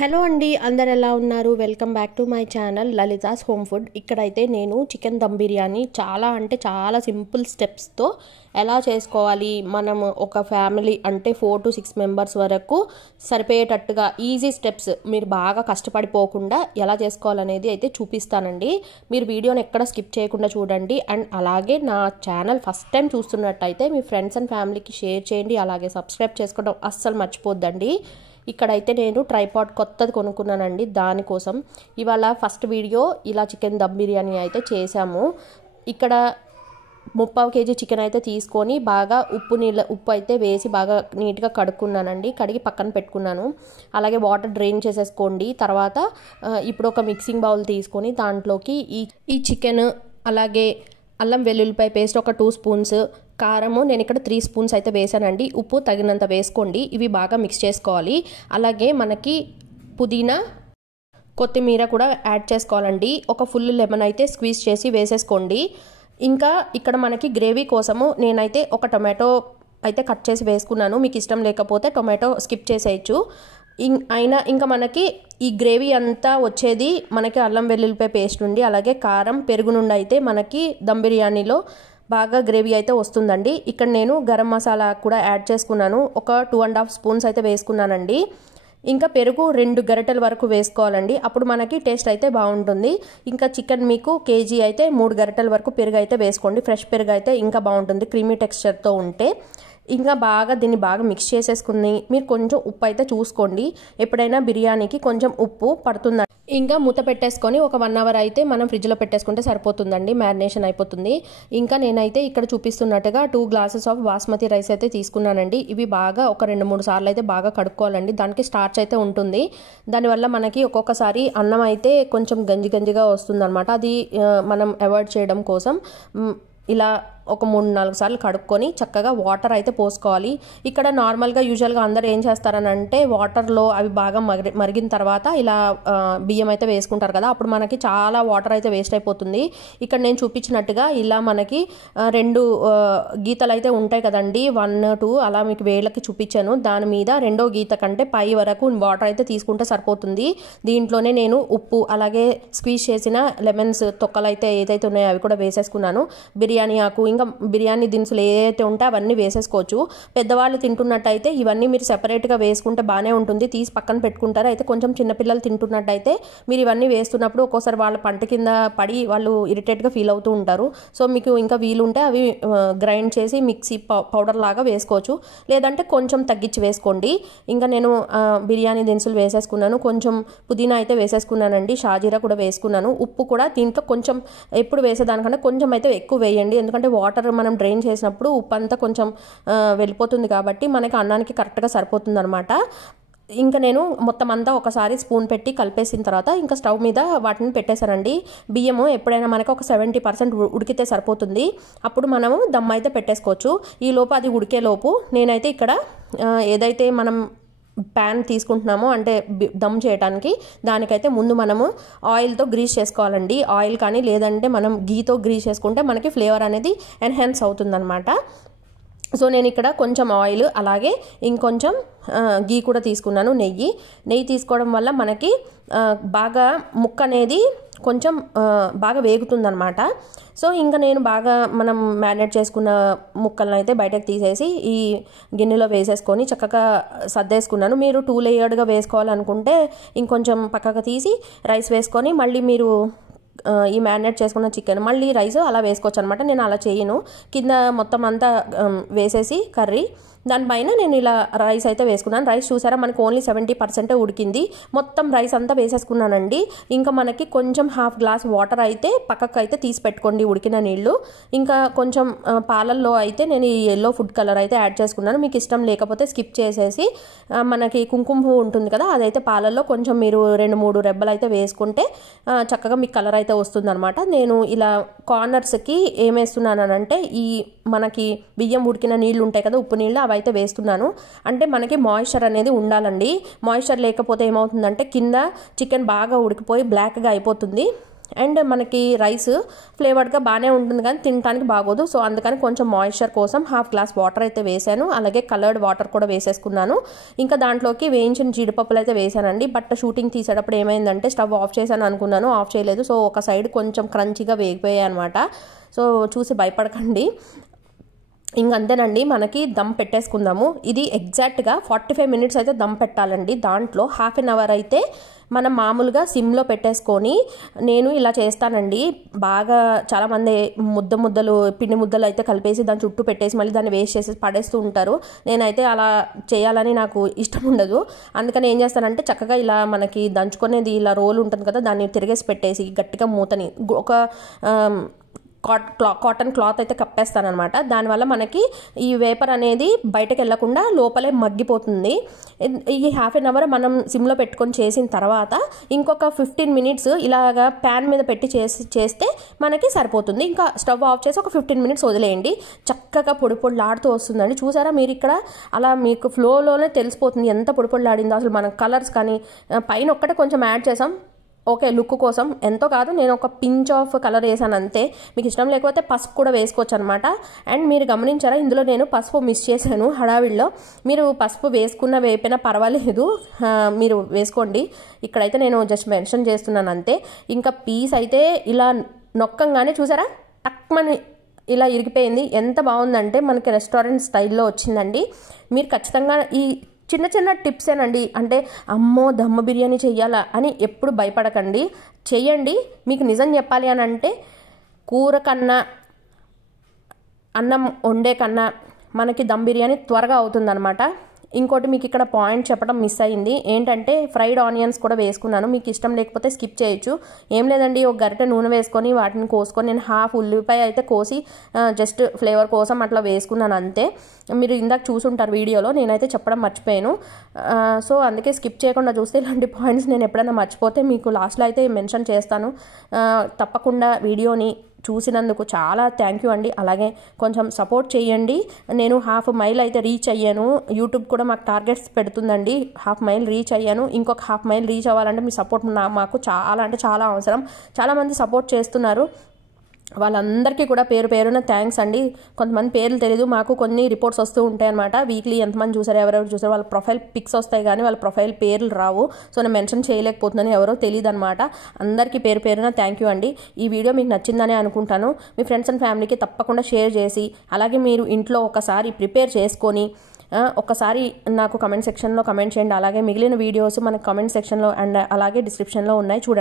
Hello అండి, అందరు ఎలా ఉన్నారు? Welcome back to my channel Lalitha's home food. ఇక్కడైతే నేను చికెన్ దమ్ బిర్యానీ చాలా సింపుల్ స్టెప్స్తో ఎలా చేసుకోవాలి, మనం ఒక ఫ్యామిలీ అంటే 4 to 6 మెంబర్స్ వరకు సరిపోయేటట్టుగా ఈజీ స్టెప్స్ మీరు బాగా కష్టపడిపోకుండా ఎలా చేసుకోవాలనేది అయితే చూపిస్తానండి. మీరు వీడియోని ఎక్కడ స్కిప్ చేయకుండా చూడండి. అండ్ అలాగే నా ఛానల్ ఫస్ట్ టైం చూస్తున్నట్టయితే మీ ఫ్రెండ్స్ అండ్ ఫ్యామిలీకి షేర్ చేయండి. అలాగే సబ్స్క్రైబ్ చేసుకోవడం అస్సలు మర్చిపోద్దండి. ఇక్కడైతే నేను ట్రైపాడ్ కొత్తది కొనుక్కున్నానండి. దానికోసం ఇవాళ ఫస్ట్ వీడియో ఇలా చికెన్ దమ్ బిర్యానీ అయితే చేసాము. ఇక్కడ 30 kg చికెన్ అయితే తీసుకొని బాగా ఉప్పు అయితే వేసి బాగా నీట్గా కడుక్కున్నానండి. కడిగి పక్కన పెట్టుకున్నాను. అలాగే వాటర్ డ్రైన్ చేసేసుకోండి. తర్వాత ఇప్పుడు ఒక మిక్సింగ్ బౌల్ తీసుకొని దాంట్లోకి ఈ చికెన్, అలాగే అల్లం వెల్లుల్లిపాయ పేస్ట్ ఒక 2 స్పూన్స్, కారము నేను ఇక్కడ 3 స్పూన్స్ అయితే వేసానండి. ఉప్పు తగినంత వేసుకోండి. ఇవి బాగా మిక్స్ చేసుకోవాలి. అలాగే మనకి పుదీనా, కొత్తిమీర కూడా యాడ్ చేసుకోవాలండి. ఒక ఫుల్ లెమన్ అయితే స్క్వీజ్ చేసి వేసేసుకోండి. ఇంకా ఇక్కడ మనకి గ్రేవీ కోసము నేనైతే ఒక టొమాటో అయితే కట్ చేసి వేసుకున్నాను. మీకు ఇష్టం లేకపోతే టొమాటో స్కిప్ చేసేయచ్చు. అయినా ఇంకా మనకి ఈ గ్రేవీ అంతా వచ్చేది మనకి అల్లం వెల్లుల్లిపాయ పేస్ట్ నుండి, అలాగే కారం, పెరుగు నుండి అయితే మనకి దమ్ బిర్యానీలో బాగా గ్రేవీ అయితే వస్తుందండి. ఇక్కడ నేను గరం మసాలా కూడా యాడ్ చేసుకున్నాను. ఒక 2.5 స్పూన్స్ అయితే వేసుకున్నానండి. ఇంకా పెరుగు 2 గరిటెల వరకు వేసుకోవాలండి. అప్పుడు మనకి టేస్ట్ అయితే బాగుంటుంది. ఇంకా చికెన్ మీకు కేజీ అయితే 3 గరిటెల వరకు పెరుగు అయితే వేసుకోండి. ఫ్రెష్ పెరుగు అయితే ఇంకా బాగుంటుంది క్రీమీ టెక్స్చర్తో ఉంటే. ఇంకా దీన్ని బాగా మిక్స్ చేసేసుకుని మీరు కొంచెం ఉప్పు అయితే చూసుకోండి. ఎప్పుడైనా బిర్యానీకి కొంచెం ఉప్పు పడుతుంది. ఇంకా మూత పెట్టేసుకొని ఒక 1 అవర్ అయితే మనం ఫ్రిడ్జ్లో పెట్టేసుకుంటే సరిపోతుందండి. మ్యారినేషన్ అయిపోతుంది. ఇంకా నేనైతే ఇక్కడ చూపిస్తున్నట్టుగా 2 గ్లాసెస్ ఆఫ్ బాస్మతి రైస్ అయితే తీసుకున్నానండి. ఇవి బాగా ఒక 2-3 సార్లు అయితే బాగా కడుక్కోవాలండి. దానికి స్టార్చ్ అయితే ఉంటుంది. దానివల్ల మనకి ఒక్కొక్కసారి అన్నం అయితే కొంచెం గంజిగా వస్తుంది అనమాట. అది మనం అవాయిడ్ చేయడం కోసం ఇలా ఒక 3-4 సార్లు కడుక్కొని చక్కగా వాటర్ అయితే పోసుకోవాలి. ఇక్కడ నార్మల్గా యూజువల్గా అందరూ ఏం చేస్తారనంటే వాటర్లో అవి బాగా మరిగిన తర్వాత ఇలా బియ్యం అయితే వేసుకుంటారు కదా, అప్పుడు మనకి చాలా వాటర్ అయితే వేస్ట్ అయిపోతుంది. ఇక్కడ నేను చూపించినట్టుగా ఇలా మనకి 2 గీతలు అయితే ఉంటాయి కదండి, 1, 2 అలా మీకు వేళ్ళకి చూపించాను. దాని మీద 2వ గీత కంటే పై వరకు వాటర్ అయితే తీసుకుంటే సరిపోతుంది. దీంట్లోనే నేను ఉప్పు, అలాగే స్క్వీజ్ చేసిన లెమన్స్ తొక్కలు అయితే ఏదైతే ఉన్నాయో అవి కూడా వేసేసుకున్నాను. బిర్యానీ ఆకు, ఇంకా బిర్యానీ దినుసులు ఏదైతే ఉంటే అవన్నీ వేసేసుకోవచ్చు. పెద్దవాళ్ళు తింటున్నట్టయితే ఇవన్నీ మీరు సెపరేట్గా వేసుకుంటే బాగానే ఉంటుంది, తీసి పక్కన పెట్టుకుంటారు. అయితే కొంచెం చిన్నపిల్లలు తింటున్నట్టయితే మీరు ఇవన్నీ వేస్తున్నప్పుడు ఒక్కోసారి వాళ్ళ పంట కింద పడి వాళ్ళు ఇరిటేట్గా ఫీల్ అవుతూ ఉంటారు. సో మీకు ఇంకా వీలుంటే అవి గ్రైండ్ చేసి మిక్సీ పౌడర్ లాగా వేసుకోవచ్చు, లేదంటే కొంచెం తగ్గించి వేసుకోండి. ఇంకా నేను బిర్యానీ దినుసులు వేసేసుకున్నాను. కొంచెం పుదీనా అయితే వేసేసుకున్నానండి. షాజీరా కూడా వేసుకున్నాను. ఉప్పు కూడా దీంట్లో కొంచెం ఎప్పుడు వేసేదానికంటే కొంచెం అయితే ఎక్కువ వేయండి. ఎందుకంటే వాటర్ మనం డ్రైన్ చేసినప్పుడు ఉప్పు అంతా కొంచెం వెళ్ళిపోతుంది కాబట్టి మనకి అన్నానికి కరెక్ట్గా సరిపోతుంది అనమాట. ఇంకా నేను మొత్తం అంతా ఒకసారి స్పూన్ పెట్టి కలిపేసిన తర్వాత ఇంకా స్టవ్ మీద వాటిని పెట్టేశానండి. బియ్యము ఎప్పుడైనా మనకి ఒక 70% ఉడికితే సరిపోతుంది. అప్పుడు మనము దమ్ అయితే పెట్టేసుకోవచ్చు. ఈ లోపు అది ఉడికేలోపు నేనైతే ఇక్కడ ఏదైతే మనం ప్యాన్ తీసుకుంటున్నామో అంటే దమ్ చేయడానికి, దానికైతే ముందు మనము ఆయిల్తో గ్రీస్ చేసుకోవాలండి. ఆయిల్ కానీ లేదంటే మనం గీతో గ్రీస్ చేసుకుంటే మనకి ఫ్లేవర్ అనేది ఎన్హాన్స్ అవుతుందన్నమాట. సో నేను ఇక్కడ కొంచెం ఆయిల్, అలాగే ఇంకొంచెం గీ కూడా తీసుకున్నాను. నెయ్యి తీసుకోవడం వల్ల మనకి బాగా ముక్క అనేది కొంచెం బాగా వేగుతుందన్నమాట. సో ఇంకా నేను బాగా మనం మ్యారినేట్ చేసుకున్న ముక్కలను అయితే బయటకు తీసేసి ఈ గిన్నెలో వేసేసుకొని చక్కగా సర్దేసుకున్నాను. మీరు 2 లేయర్డ్గా వేసుకోవాలనుకుంటే ఇంకొంచెం పక్కకు తీసి రైస్ వేసుకొని మళ్ళీ మీరు ఈ మ్యారినేట్ చేసుకున్న చికెన్ మళ్ళీ రైస్ అలా వేసుకోవచ్చు అనమాట. నేను అలా చేయను. కింద మొత్తం అంతా వేసేసి కర్రీ దానిపైన నేను ఇలా రైస్ అయితే వేసుకున్నాను. రైస్ చూసారా మనకి ఓన్లీ 70% ఉడికింది. మొత్తం రైస్ అంతా వేసేసుకున్నానండి. ఇంకా మనకి కొంచెం 1/2 గ్లాస్ వాటర్ అయితే పక్కకు అయితే తీసి పెట్టుకోండి, ఉడికిన నీళ్లు. ఇంకా కొంచెం పాలల్లో అయితే నేను ఈ yellow ఫుడ్ కలర్ అయితే యాడ్ చేసుకున్నాను. మీకు ఇష్టం లేకపోతే స్కిప్ చేసేసి మనకి కుంకుమ పువ్వు ఉంటుంది కదా, అదైతే పాలల్లో కొంచెం మీరు 2-3 రెబ్బలు అయితే వేసుకుంటే చక్కగా మీకు కలర్ అయితే వస్తుందన్నమాట. నేను ఇలా కార్నర్స్కి ఏం వేస్తున్నానంటే ఈ మనకి బియ్యం ఉడికిన నీళ్లు ఉంటాయి కదా, ఉప్పు నీళ్ళు, అవైతే వేస్తున్నాను. అంటే మనకి మాయిశ్చర్ అనేది ఉండాలండి. మాయిశ్చర్ లేకపోతే ఏమవుతుందంటే కింద చికెన్ బాగా ఉడికిపోయి బ్లాక్గా అయిపోతుంది. అండ్ మనకి రైస్ ఫ్లేవర్డ్గా బాగానే ఉంటుంది కానీ తినడానికి బాగోదు. సో అందుకని కొంచెం మాయిశ్చర్ కోసం హాఫ్ గ్లాస్ వాటర్ అయితే వేసాను. అలాగే కలర్డ్ వాటర్ కూడా వేసేసుకున్నాను. ఇంకా దాంట్లోకి వేయించిన జీడిపప్పులు అయితే వేసానండి. బట్ షూటింగ్ తీసేటప్పుడు ఏమైందంటే స్టవ్ ఆఫ్ చేశాను అనుకున్నాను, ఆఫ్ చేయలేదు. సో ఒక సైడ్ కొంచెం క్రంచీగా వేగిపోయాయి అనమాట. సో చూసి భయపడకండి. ఇంకంతేనండి, మనకి దమ్ పెట్టేసుకుందాము. ఇది ఎగ్జాక్ట్గా 45 మినిట్స్ అయితే దమ్ పెట్టాలండి. దాంట్లో హాఫ్ అన్ అవర్ అయితే మనం మామూలుగా సిమ్లో పెట్టేసుకొని, నేను ఇలా చేస్తానండి. బాగా చాలామంది ముద్దలు పిండి ముద్దలు అయితే కలిపేసి దాని చుట్టూ పెట్టేసి మళ్ళీ దాన్ని వేస్ట్ చేసి పడేస్తూ ఉంటారు. నేనైతే అలా చేయాలని నాకు ఇష్టం ఉండదు. అందుకని ఏం చేస్తానంటే చక్కగా ఇలా మనకి దంచుకునేది ఇలా రోల్ ఉంటుంది కదా, దాన్ని తిరిగేసి పెట్టేసి గట్టిగా మూతని ఒక కాటన్ క్లాత్ అయితే కప్పేస్తానమాట. దానివల్ల మనకి ఈ వేపర్ అనేది బయటకు వెళ్లకుండా లోపలే మగ్గిపోతుంది. ఈ హాఫ్ అన్ అవర్ మనం సిమ్లో పెట్టుకొని చేసిన తర్వాత ఇంకొక 15 మినిట్స్ ఇలాగా ప్యాన్ మీద పెట్టి చేస్తే మనకి సరిపోతుంది. ఇంకా స్టవ్ ఆఫ్ చేసి ఒక 15 మినిట్స్ వదిలేయండి. చక్కగా పొడి పొడిలాడుతూ వస్తుందండి. చూసారా మీరు ఇక్కడ అలా మీకు ఫ్లోలోనే తెలిసిపోతుంది ఎంత పొడి పొడిలాడిందో. అసలు మనం కలర్స్ కానీ పైన ఒక్కటే కొంచెం యాడ్ చేసాం, ఓకే లుక్ కోసం, ఎంతో కాదు, నేను ఒక పించ్ ఆఫ్ కలర్ వేసాను అంతే. మీకు ఇష్టం లేకపోతే పసుపు కూడా వేసుకోవచ్చు అనమాట. అండ్ మీరు గమనించారా, ఇందులో నేను పసుపు మిస్ చేశాను హడావిడిలో. మీరు పసుపు వేపినా పర్వాలేదు, మీరు వేసుకోండి. ఇక్కడైతే నేను జస్ట్ మెన్షన్ చేస్తున్నాను అంతే. ఇంకా పీస్ అయితే ఇలా నొక్కంగానే చూసారా టక్మని ఇలా ఇరిగిపోయింది. ఎంత బాగుందంటే మనకి రెస్టారెంట్ స్టైల్లో వచ్చిందండి. మీరు ఖచ్చితంగా ఈ చిన్న చిన్న టిప్సేనండి. అంటే అమ్మో దమ్ బిర్యానీ చెయ్యాలా అని ఎప్పుడు భయపడకండి, చెయ్యండి. మీకు నిజం చెప్పాలి అని అంటే కూర కన్నా అన్నం వండే కన్నా మనకి దమ్ బిర్యానీ త్వరగా అవుతుందన్నమాట. ఇంకోటి మీకు ఇక్కడ పాయింట్ చెప్పడం మిస్ అయింది ఏంటంటే ఫ్రైడ్ ఆనియన్స్ కూడా వేసుకున్నాను. మీకు ఇష్టం లేకపోతే స్కిప్ చేయొచ్చు. ఏం లేదండి, ఒక గరిటె నూనె వేసుకొని వాటిని కోసుకొని నేను హాఫ్ ఉల్లిపాయ అయితే కోసి జస్ట్ ఫ్లేవర్ కోసం అట్లా వేసుకున్నాను అంతే. మీరు ఇందాక చూసుంటారు వీడియోలో, నేనైతే చెప్పడం మర్చిపోయాను. సో అందుకే స్కిప్ చేయకుండా చూస్తే ఇలాంటి పాయింట్స్ నేను ఎప్పుడైనా మర్చిపోతే మీకు లాస్ట్లో అయితే మెన్షన్ చేస్తాను. తప్పకుండా వీడియోని చూసినందుకు చాలా థ్యాంక్ యూ అండి. అలాగే కొంచెం సపోర్ట్ చేయండి. నేను 1/2 మైల్ అయితే రీచ్ అయ్యాను. యూట్యూబ్ కూడా మాకు టార్గెట్స్ పెడుతుందండి. 1/2 మైల్ రీచ్ అయ్యాను. ఇంకొక 1/2 మైల్ రీచ్ అవ్వాలంటే మీ సపోర్ట్ మాకు చాలా అంటే చాలా అవసరం. చాలామంది సపోర్ట్ చేస్తున్నారు, వాళ్ళందరికీ కూడా పేరు పేరున థ్యాంక్స్ అండి. కొంతమంది పేర్లు తెలియదు, మాకు కొన్ని రిపోర్ట్స్ వస్తూ ఉంటాయి అనమాట. వీక్లీ ఎంతమంది చూసారు, ఎవరెవరు చూసారు, వాళ్ళ ప్రొఫైల్ పిక్స్ వస్తాయి కానీ వాళ్ళ ప్రొఫైల్ పేర్లు రావు. సో నేను మెన్షన్ చేయలేకపోతున్నాను, ఎవరో తెలియదు అనమాట. అందరికీ పేరు పేరున థ్యాంక్ యూ అండి. ఈ వీడియో మీకు నచ్చిందని అనుకుంటాను. మీ ఫ్రెండ్స్ అండ్ ఫ్యామిలీకి తప్పకుండా షేర్ చేసి, అలాగే మీరు ఇంట్లో ఒకసారి ప్రిపేర్ చేసుకొని ఒకసారి నాకు కమెంట్ సెక్షన్లో కమెంట్ చేయండి. అలాగే మిగిలిన వీడియోస్ మన కమెంట్ సెక్షన్లో అండ్ అలాగే డిస్క్రిప్షన్లో ఉన్నాయి, చూడండి.